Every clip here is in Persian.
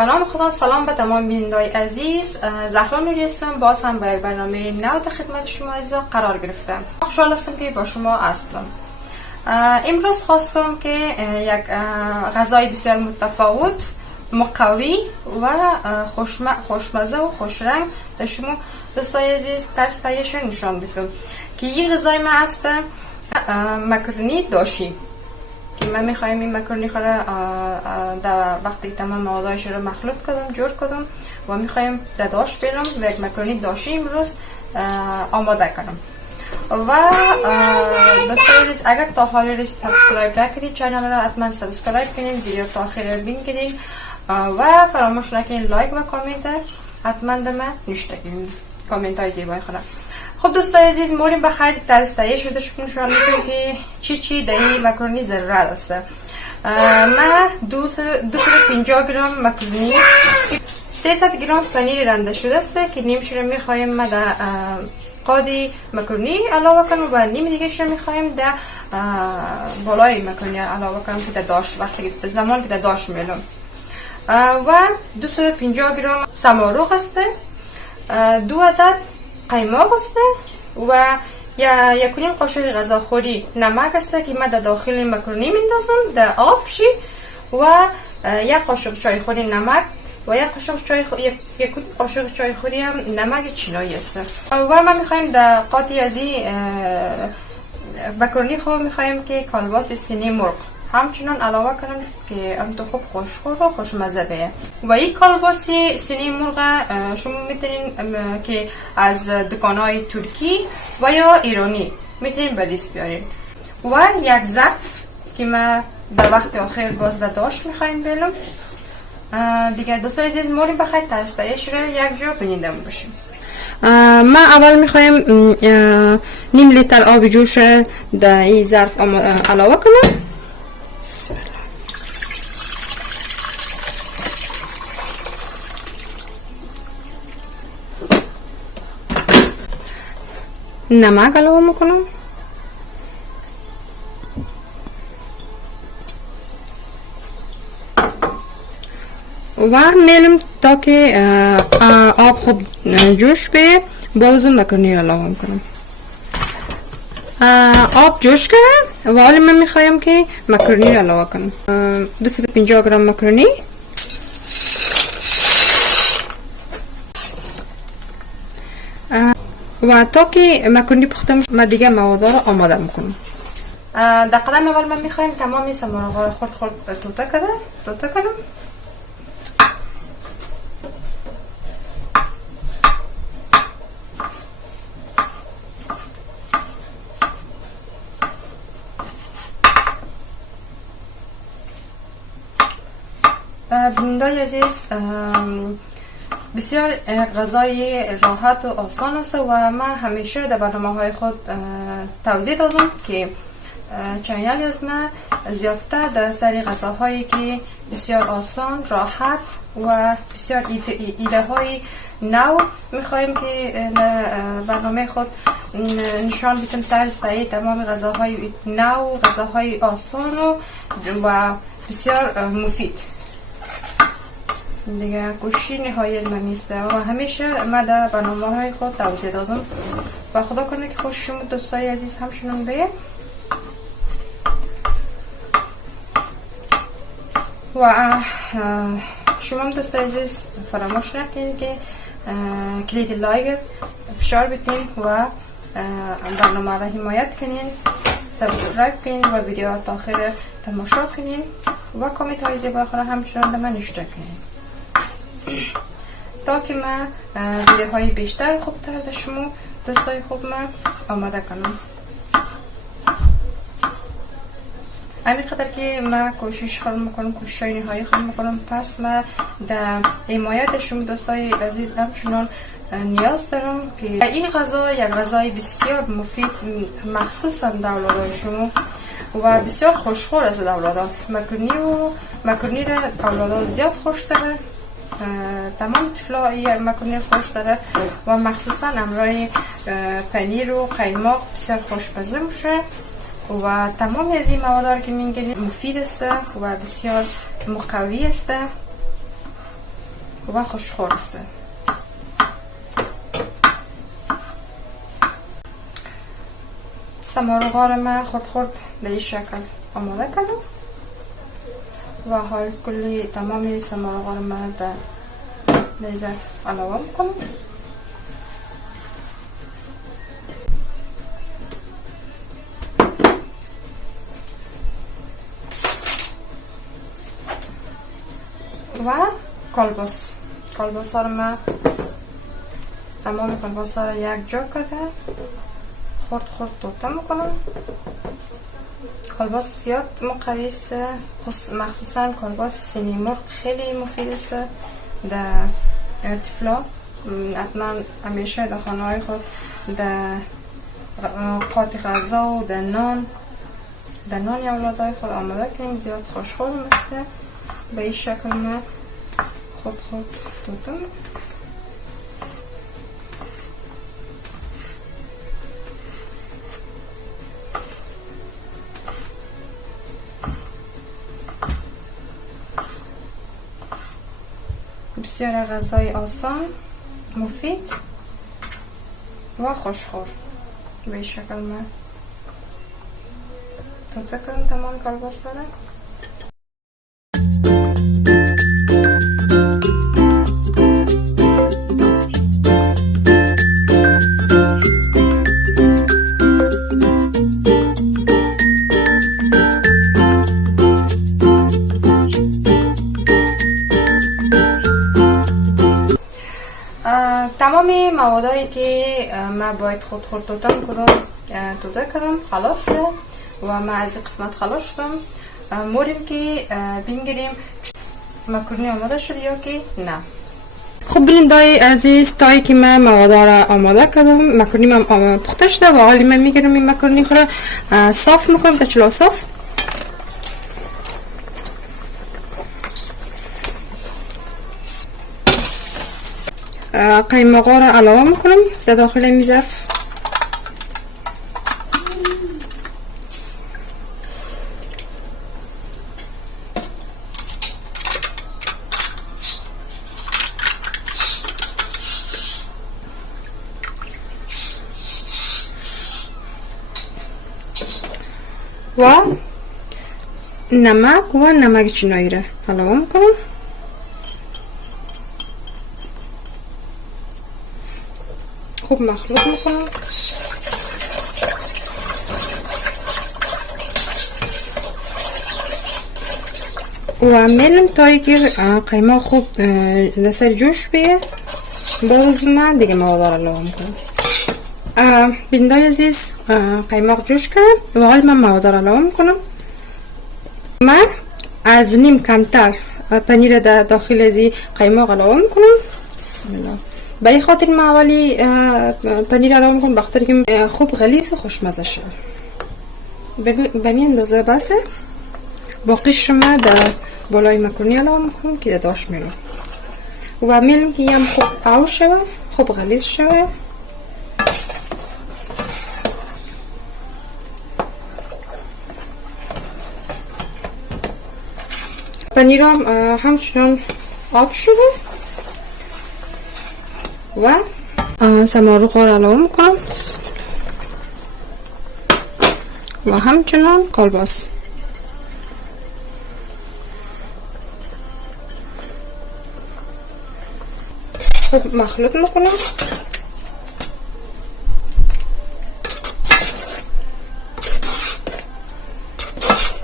به نام خدا. سلام به تمام بینندگان عزیز. زهرا نوری هستم. باز هم با یک برنامه نو در خدمت شما عزیزان قرار گرفتم. خوشحال هستم که با شما هستم. امروز خواستم که یک غذای بسیار متفاوت، مقوی و خوشمزه و خوشرنگ در شما دوستای عزیز ترس نشان بدم که این غذای ما است مکرونی داشی که من میخوایم این مکرونی خورا در وقتی تمام موادایش رو مخلوط کردم جور کردم و میخوایم در داش بیارم و یک مکرونی داشی امروز آماده کنم. و دوستای عزیز اگر تا حالی رو سابسکرایب نکردید چینل رو حتما سابسکرایب کنید، ویدیو تا آخر بین کنید و فراموش نکنید لایک و کامنت حتما دم نوشته کنید کامنت های زیبای خودم. خب دوستای عزیز موریم بخیر در استایه شده شکن میکنم که چی در این مکرونی ضرورت است. من 250 گرم مکرونی، 300 گرم پنیر رنده شده است که نیم شده میخوایم ما در قادی مکرونی علاوه کنم و نیم دیگه شده میخوایم در بالای مکرونی علاوه کنم که در داش وقتی زمان که در داش میلم. و 250 گرم سماروغ است، 2 عدد قیماق است و یک نیم قاشق غذاخوری نمک است که من در داخل مکرونی میندازم در آب شی و یک قاشق چای خوری نمک و یک قاشق چای خوری هم نمک چینایی است. و ما میخوایم در قاطی از این مکرونی خوب میخوایم که کالباس سینی مرغ همچنان علاوه کنم که ام تو خوب خوشخور و خوشمزه بیه. و این کالباسی سینی مرغ شما میتونین که از دکانهای ترکی و یا ایرانی میتونین به دست بیارین. و یک ظرف که ما در وقت آخر باز داشت میخوایم بیلم دیگه. دوستای عزیز موریم بخیر ترستایش رو یک جا بینیده باشیم. ما اول میخوایم نیم لیتر آب جوش در این ظرف علاوه کنم. نمک علاوه میکنم و میلم تا که آب خوب جوش به باز مکرونی علاوه میکنم. آب جوش کرد و حالا من میخوایم که مکرونی علاوه کنم. 250 گرم مکرونی و تا که مکرونی پخته میشه من دیگه مواد رو آماده میکنم. در قدم اول من میخوایم تمامی سماروغ رو خرد توته کنم. بینندگان عزیز بسیار غذای راحت و آسان است و من همیشه در برنامه‌های خود توضیح دادم که چینل از من زیادتر در سری غذاهایی که بسیار آسان، راحت و بسیار ایده های نو میخوایم که برنامه خود نشان بدیم طرز تمام غذاهای نو، غذاهای آسان و بسیار مفید. دیگه گوشی نهایی از من نیست و همیشه من در برنامه های خود توضیح دادم و خدا کنه که خوش شما دوستای عزیز همشون بیه. و شما دوستای عزیز فراموش نکنید که کلید لایک فشار بدین و برنامه را حمایت کنین، سابسکرایب کنین و ویدیو تا آخر تماشا کنین و کامنت های زیبا خود همچنان من نوشته کنین تا که من ویدیوهای بیشتر خوبتر در شما دوستای خوب من آماده کنم. همین قدر که من کوشش خواهم میکنم، کوشش های نهایی خواهم میکنم، پس من در حمایت شما دوستای عزیز همچنان نیاز دارم که این غذا یک غذای بسیار مفید مخصوصا در اولادای شما و بسیار خوشخور است در اولادان. مکرونی را اولادان زیاد خوش داره، تمام طفلا یک مکرونی خوش داره و مخصوصا همراه پنیر و قیماق بسیار خوشمزه میشه و تمام از این مواد که میگیرید مفید است و بسیار مقوی است و خوشخور است. سمارغا را من خرد در این شکل آماده کردم و حال کلی تمام سمارغا را من در ظرف علاوه میکنم. و کالباس ها رو من تمام کالباس ها رو یک جا کرده خرد توته میکنم. کالباس زیاد مقوی است، مخصوصا کالباس سینی مرغ خیلی مفید است در طفلا. حتما همیشه در خانه های خود در قاطی غذا و در نان اولادهای خود آماده کنیم، زیاد خوشخور است. به این شکل من خرد توته بسیار غذای آسان، مفید و خوشخور. به این شکل من توته کنم تمام کالباس را. تمام موادایی که من باید خرد توته کردم خلاص شده و من از این قسمت خلاص شدم. موریم که بینگریم مکرونی آماده شده یا که نه. خب بلندای عزیز، تایی که من مواد را آماده کردم، مکرونی من پخته شده و حالی من میگیرم این مکرونی را صاف میکنم تا چلو صاف. قیماقا را علاوه میکنم در داخل این ظرف. و نمک چینایی را علاوه میکنم. خوب مخلوط میکنم. و میلم تایی که قیماق خوب دستر جوش بیه، باز من دیگه مواد را علاوه میکنم. بینندای عزیز، قیماق جوش کرد و حال من مواد را علاوه میکنم. من از نیم کمتر پنیر در داخل ازی قیماق علاوه میکنم. بسم الله. به این خاطر من اولی پنیر علاوه میکنم بخاطر که خوب غلیظ و خوشمزه شد. به می اندازه بسه. باقیش من در بالای مکرونی علاوه میکنم که داشت میرم و میلم که هم خوب او شوه، خوب غلیظ شوه. پنیرم همچنان آب شده و سمارغ را علاوه میکنم و همچنان کالباس. خوب مخلوط میکنم.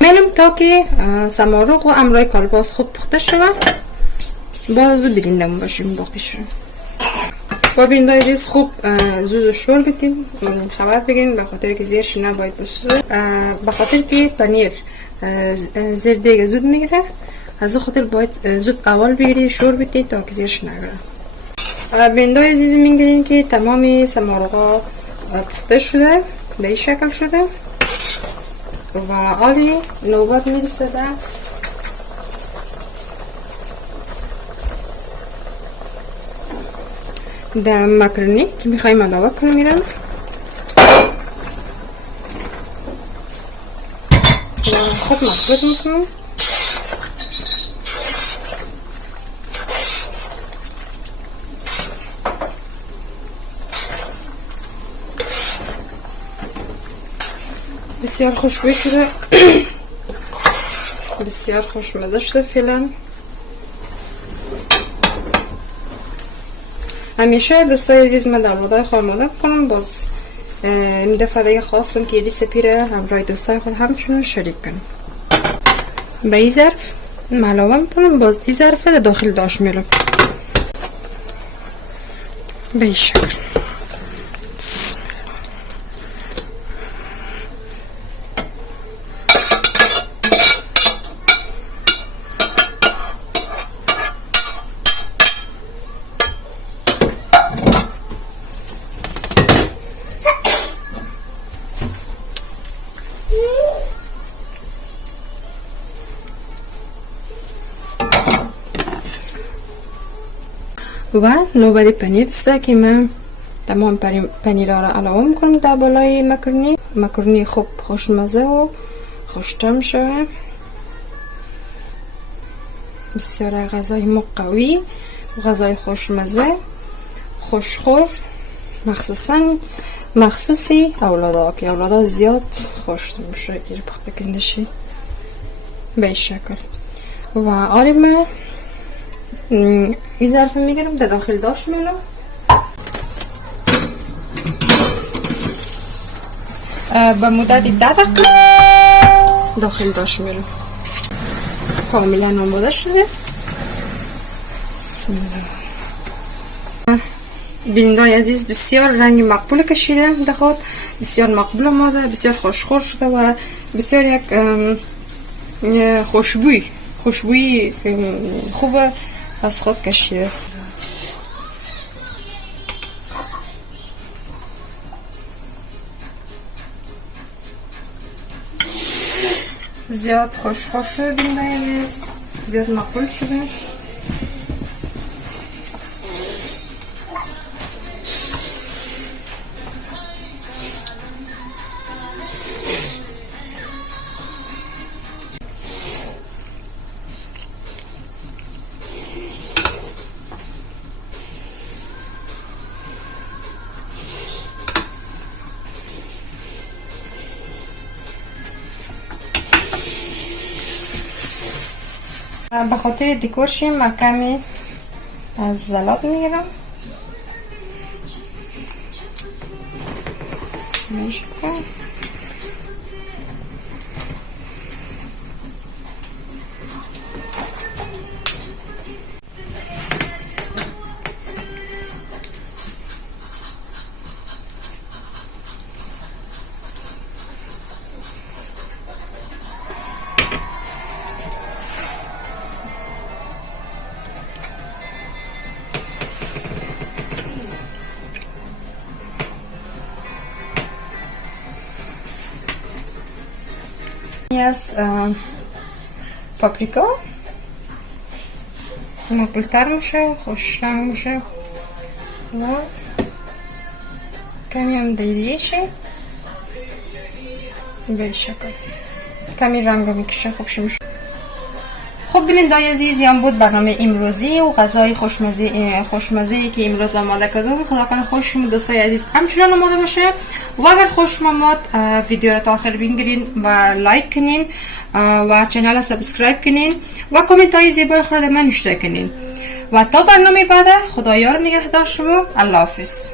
میلم تا که سمارغ و امرای کالباس خوب پخته شود بازو بریندم باشیم باقیش رو. با بریندای عزیز خوب زوز شور بدین، خبر بگیرین به خاطر که زیرش نباید بسوزه، به خاطر که پنیر زیر دیگه زود میگیره، از خاطر باید زود اول بگیری شور بدین تا که زیرش نگیره. بریندای عزیز میگیرین که تمام سمارغا پخته شده، به این شکل شده و حالی نوبت میرسه در مکرونی که میخوایم علاوه کنیم. میرم خوب مخلوط میکنم. بسیار خوشبو شده. بسیار خوشمزه شده. فعلا همیشه دوستای عزیز من در مورد خانواده کنم. باز این دفعه دیگه خواستم که ریسیپی را همراه دوستای خود همچنان شریک کنم. به این ظرف علاوه میکنم. باز این ظرف را داخل داش میلم به این شکل. و نوبت پنیر است که من تمام پنیر را علاوه میکنم در بالای مکرونی خوب خوشمزه و خوش‌طعم شده. بسیار غذای مقوی، غذای خوشمزه، خوشخور، مخصوصی اولادا که اولادا زیاد خوش میشه که پخته کنده شی به شکل. و آره من این ظرف میگیرم در داخل داش میلم. به مدت 10 دقیقه داخل داش میلم. کاملا آماده شده. بسم الله. بینندگان عزیز بسیار رنگ مقبول کشیده در خود. بسیار مقبول آماده، بسیار خوشخور شده و بسیار یک خوشبوی خوب از خود کشیده. زیاد خوشخور شده بینندگان عزیز، زیاد مقبول شده. به خاطر دکورشیم من کمی از زلات میگیرم. از پاپریکا مقبولتر میشه، خوش‌طعم میشه و کمی هم دیگه شه به شکل کمی رنگ میکشه خوبش میشه. خب بینندگان عزیز هم بود برنامه امروزی و غذای خوشمزه که امروز آماده کردم. خدا کنه خوش شما دوستای عزیز همچنان آماده باشه و اگر خوش آمد ویدیو را تا آخر ببینید و لایک کنین و کانال را سابسکرایب کنین و کامنت های زیبای خود من نوشته کنین و تا برنامه بعد خدایا رو نگهدار شما. الله حافظ.